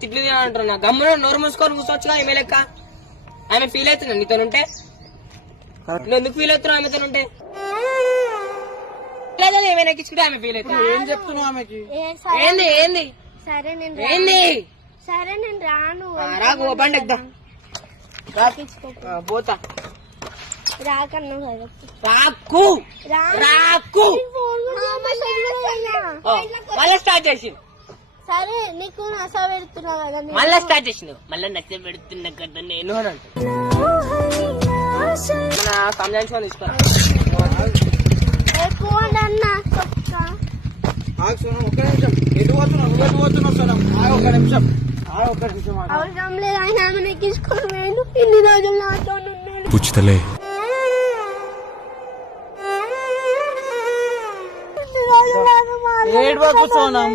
తిట్లు అంటున్నా గమ్మున నోరు మూసుకొని కూర్చోవచ్చుగా ఆమె లెక్క. ఆమె ఫీల్ అవుతున్నా నీతో ఉంటే, నువ్వు ఎందుకు ఫీల్ అవుతున్నావు ఆమెతో ఉంటే? ఏమైనా ఎక్కించుకుంటే ఆమె ఫీల్ అవుతుంది. ఏం చెప్తున్నావు ఆమెకి? ఏంది ఏంది సరే నేను ఏంది సరే నేను రాను. రాకు బండి ఎక్కుదాం. పోతా రాకన్నా రాకు రాకు మళ్ళా స్టార్ట్ చేసింది. సరే నీకు నస పెడుతున్నా కదా, మళ్ళా స్టార్ట్ చేసింది. మళ్ళా నచ్చ పెడుతున్నా కదా నేను అని అంటే సంజాయించుకొని తీసుకోరా. ఎక్కువ అన్న ఒక్క నిమిషం. ఎటు పోతున్నావు? నువ్వు ఎటు పోతున్నావు సోనం? ఒక్క నిమిషం. అవసరం లేదు. ఆయన ఆమె ఎక్కించుకొని వేయండు. ఇన్ని రోజులు నాతో పుచ్చుతలే ఏడు వరకు సోనం.